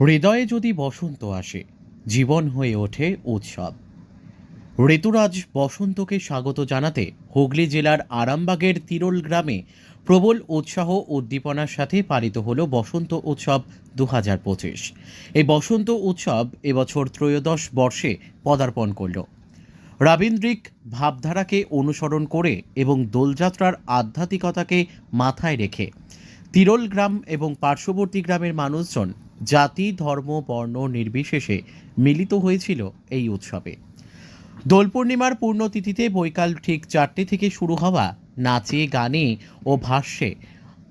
হৃদয়ে যদি বসন্ত আসে, জীবন হয়ে ওঠে উৎসব। ঋতুরাজ বসন্তকে স্বাগত জানাতে হুগলি জেলার আরামবাগের তিরোল গ্রামে প্রবল উৎসাহ উদ্দীপনার সাথে পালিত হল বসন্ত উৎসব দু হাজার পঁচিশ। এই বসন্ত উৎসব এবছর ত্রয়োদশ বর্ষে পদার্পণ করল। রাবীন্দ্রিক ভাবধারাকে অনুসরণ করে এবং দোলযাত্রার আধ্যাত্মিকতাকে মাথায় রেখে তিরোল গ্রাম এবং পার্শ্ববর্তী গ্রামের মানুষজন জাতি, ধর্ম, বর্ণ নির্বিশেষে মিলিত হয়েছিল এই উৎসবে। দোল পূর্ণিমার পূর্ণতিথিতে বৈকাল ঠিক চারটে থেকে শুরু হওয়া নাচে, গানে ও ভাষ্যে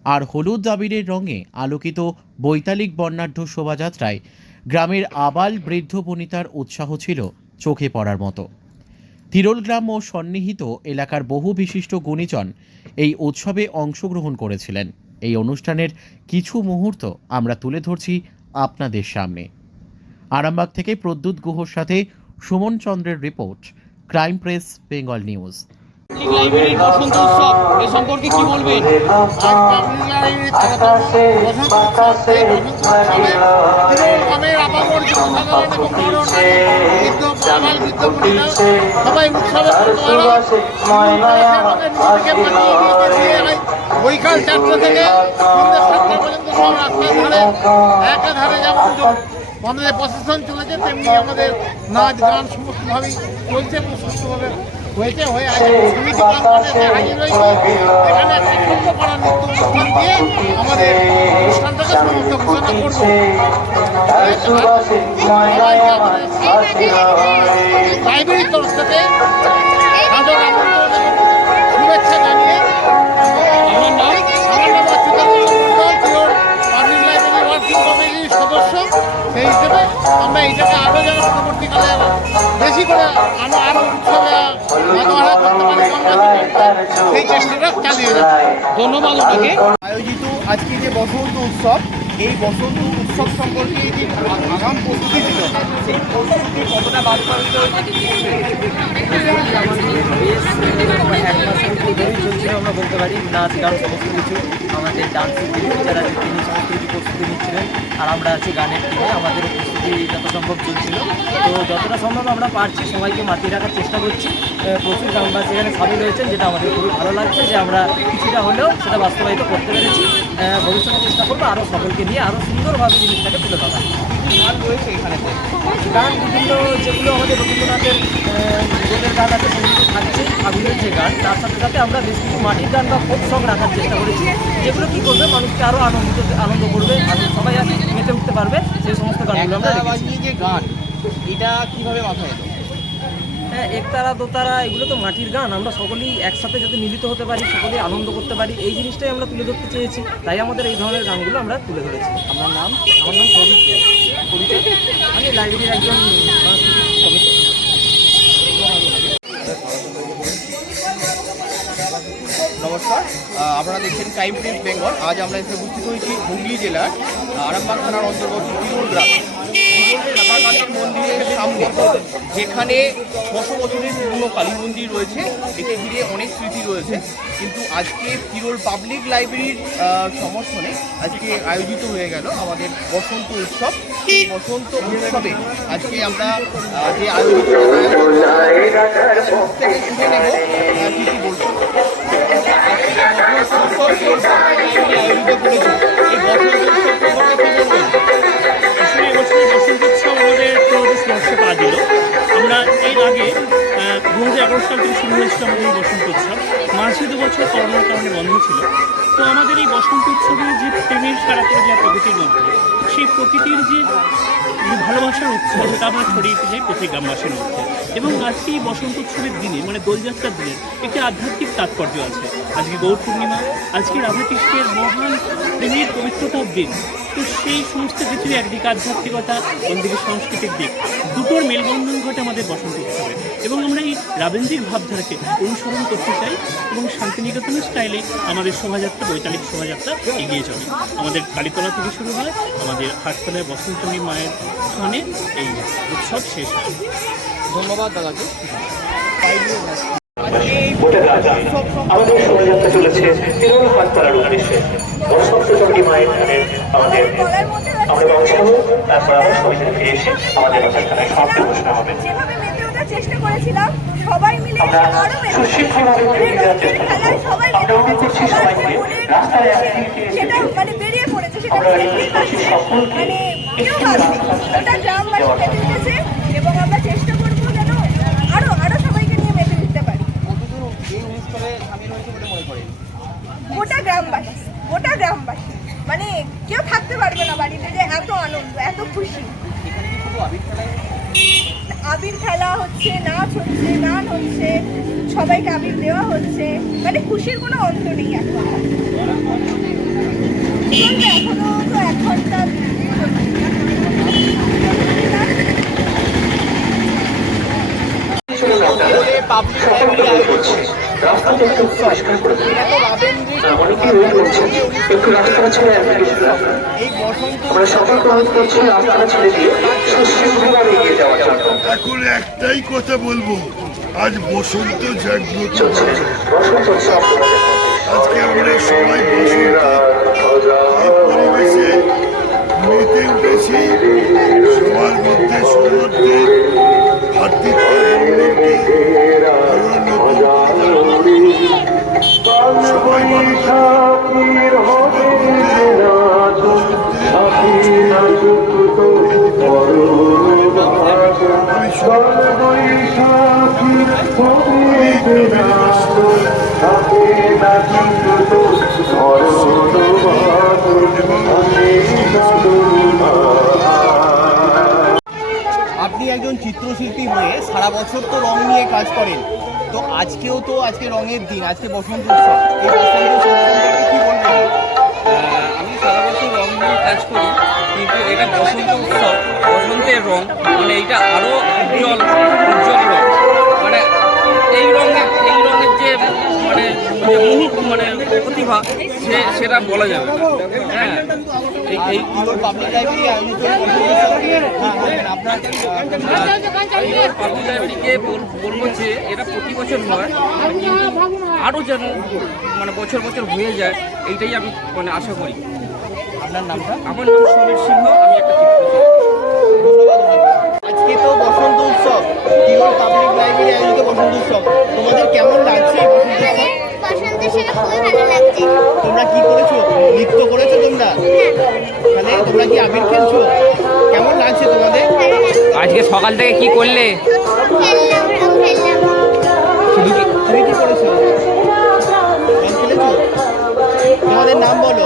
আর হলুদ আবিরের রঙে আলোকিত বৈতালিক বর্ণাঢ্য শোভাযাত্রায় গ্রামের আবাল বৃদ্ধ বনিতার উৎসাহ ছিল চোখে পড়ার মতো। তিরোল গ্রাম ও সন্নিহিত এলাকার বহু বিশিষ্ট গুণীজন এই উৎসবে অংশগ্রহণ করেছিলেন। এই অনুষ্ঠানের কিছু মুহূর্ত আমরা তুলে ধরছি আপনাদের সামনে আরামবাগ থেকে প্রদ্যুৎ গুহর সাথে সুমন চন্দ্রের report crime press Bengal news public লাইব্রেরির বসন্ত উৎসব এ সম্পর্কে কি বলবেন সবাই উৎসবে বৈকাল চারটে থেকে সন্ধ্যে সাতটা পর্যন্ত সব রাস্তার ধারে একাধারে যেমন আমাদের প্রশাসন চলেছে, তেমনি আমাদের নাচ, গান সমস্তভাবেই চলছে এবং সুস্থভাবে হয়েছে, হয়ে সমিতি হাজির রয়েছে এখানে একটা ছোট্ট অনুষ্ঠান দিয়ে আমাদের অনুষ্ঠানটাকে সমাপ্ত ঘোষণা করব। লাইব্রেরির তরফ থেকে সেই হিসেবে আমরা এটাকে আরও যেন পরবর্তীকালে বেশি করে আরও আরও উৎসবে ব্যবহার করতে পারি সেই চেষ্টাটা চালিয়ে যাচ্ছি ধন্যবাদ ওনাকে আয়োজিত আজকে যে বসন্ত উৎসব এই বসন্ত উৎসব সম্পর্কে যে আগাম প্রস্তুতি ছিল, সেই প্রস্তুতি কতটা বাস্তবায়িত আমরা বলতে পারি নাচ গান সমস্ত কিছু আমাদের ডান্সিং যারা তিনি সমস্ত কিছু প্রস্তুতি নিচ্ছিলেন, আর আমরা আছি গানের টিমে, আমাদের প্রস্তুতি যত সম্ভব চলছিল। তো যতটা সম্ভব আমরা পারছি সবাইকে মাতিয়ে রাখার চেষ্টা করছি। প্রচুর গ্রামবাসী এখানে সামিল হয়েছেন যেটা আমাদের খুবই ভালো লাগছে যে আমরা কিছুটা হলেও সেটা বাস্তবায়িত করতে পেরেছি। ভবিষ্যতে চেষ্টা করব আরও সকলকে নিয়ে আরও সুন্দরভাবে জিনিসটাকে তুলে ধরা গান রয়েছে এখানেতে গান বিভিন্ন যেগুলো আমাদের রবীন্দ্রনাথের নিজেদের গান আছে সেগুলো থাকছে ঠাকুরের যে গান তার সাথে সাথে আমরা বেশ কিছু মাটির গান বা ফোক সং রাখার চেষ্টা করেছি যেগুলো কী করবে মানুষকে আরও আনন্দিত আনন্দ করবে সবাই আর মেতে উঠতে পারবে সেই সমস্ত গানগুলো আমরা রেখেছি যে গান এটা কীভাবে মাথায় এলো? হ্যাঁ একতারা দোতারা এগুলো তো মাটির গান আমরা সকলেই একসাথে যাতে মিলিত হতে পারি সকলেই আনন্দ করতে পারি এই জিনিসটাই আমরা তুলে ধরতে চেয়েছি তাই আমাদের এই ধরনের গানগুলো আমরা তুলে ধরেছি। আমার নাম আমার নাম প্রদীপ। আমি লাইব্রেরির একজন আপনারা দেখছেন টাইম প্রিন্ট বেঙ্গল আজ আমরা এসে উপস্থিত হয়েছি হুগলি জেলার, আরামবাগ থানার অন্তর্গত তিরুল গ্রাম। মন্দিরের সামনে যেখানে ছশো বছরের পুরনো কালী মন্দির রয়েছে একে ঘিরে অনেক স্মৃতি রয়েছে। কিন্তু আজকে তিরুল পাবলিক লাইব্রেরির সমর্থনে আজকে আয়োজিত হয়ে গেল আমাদের বসন্ত উৎসব। এই বসন্ত উৎসবে আজকে আমরা যে আয়োজিত থেকে শুনে নেব আহ, কি কি বলছো আসলে হাজার এগারো সাল থেকে শুরু হয়েছিল আমাদের এই বসন্ত উৎসব। মাঝে দু বছর করোনার কারণে বন্ধ ছিল। তো আমাদের এই বসন্ত উৎসবের যে প্রেমের সারা করে যা প্রকৃতির মধ্যে, সেই প্রকৃতির যে যে ভালোবাসার উৎসব সেটা আমরা ছড়িয়ে দিতে চাই গ্রামবাসীর মধ্যে। এবং আজকে এই বসন্ত উৎসবের দিনে মানে দোলযাত্রার দিনে একটি আধ্যাত্মিক তাৎপর্য আছে। আজকে গৌর পূর্ণিমা, আজকে রাধাকৃষ্ণের মহান প্রেমের পবিত্রতার দিন। তো সেই সমস্ত কিছুরই একদিকে আধ্যাত্মিকতা, অন্যদিকে সাংস্কৃতিক দিক। দুটোর মেলবন্ধন ঘটে আমাদের বসন্ত উৎসবে। এবং আমরা এই রাবেন্দ্রিক ভাবধারাকে অনুসরণ করতে চাই এবং শান্তিনিকেতনের স্টাইলে আমাদের শোভাযাত্রা, বৈতালিক শোভাযাত্রা এগিয়ে চলে। আমাদের কালীতলা থেকে শুরু হয়, আমাদের হাটতলায় বসন্তমী মায়ের স্থানে এই উৎসব শেষ হয়। ধন্যবাদ দাদাকে বলে আমাদের শোভাযাত্রা চলেছে তিরুল উদ্দেশ্যে। মায়ের আমাদের আমরা বক্সে তারপর আবার সবাই ফিরে এসে আমাদের অনুষ্ঠানের সমাপ্তি ঘোষণা হবে। চেষ্টা করেছিলাম সবাই মিলে আরও যাওয়ার চেষ্টা আমরা অনুরোধ করছি উঠেছে, সবাই সবার মিলে মনের রাস্তায় সেটা মানে বেরিয়ে পড়েছে সেটা মানে কেউ ভাবেনি। গ্রামবাসী মেতে উঠেছে এবং আমরা চেষ্টা করব যেন আরও আরও সবাইকে নিয়ে মেতে উঠতে পারি। গোটা গ্রামবাসী গোটা গ্রামবাসী। মানে কেউ থাকতে পারবে না বাড়িতে যে এত আনন্দ এত খুশি। এখানে কি শুধু আবির খেলা হচ্ছে? নাচ হচ্ছে গান হচ্ছে সবাইকে আবির দেওয়া হচ্ছে। মানে খুশির কোনো অন্ত নেই এখন। এখনও তো এক ঘণ্টা রাস্তাটা একটু পরিষ্কার করে দিন। অনেকেই ওয়েট করছেন একটু রাস্তাটা ছেড়ে একদিকে সরে আসুন। এই বসন্ত আমরা সকলকে অনুরোধ করছি রাস্তাটা ছেড়ে দিয়ে সুশৃঙ্খলভাবে এগিয়ে যাওয়ার জন্য। এখন একটাই কথা বলব আজ বসন্ত জাগ্রত বসন্ত আজকে আমরা সবাই বসন্ত। পরিবেশে মেতে উঠেছি। আপনি একজন চিত্রশিল্পী হয়ে সারা বছর তো রং নিয়ে কাজ করেন, তো আজকেও তো আজকে রঙের দিন, আজকে বসন্ত উৎসব। বসন্ত উৎসব আমি সারা বছর রং নিয়ে কাজ করি, কিন্তু এটা বসন্ত উৎসব, বসন্তের রং মানে এটা আরও উজ্জ্বল উজ্জ্বল রং। মানে এই যে মানে মানে প্রতিভা সে সেটা বলা যাবে। হ্যাঁ। এই পাবলিক লাইব্রেরিকে বল- বলব যে এটা প্রতি বছর হয়। আরও যেন মানে বছর বছর হয়ে যায় এইটাই আমি মানে আশা করি। আপনার নামটা? আমার নাম সমীর সিংহ আমি একটা আজকে তো বসন্ত উৎসব। পাবলিক লাইব্রেরি আয়োজিত বসন্ত উৎসব। তোমাদের কেমন লাগছে? তোমরা কি করেছ? নৃত্য করেছ তোমরা? তাহলে তোমরা কি আবির খেলছো? কেমন লাগছে তোমাদের? আজকে সকাল থেকে কি করলে? শুধু কি তুমি কি করেছ? তোমাদের নাম বলো।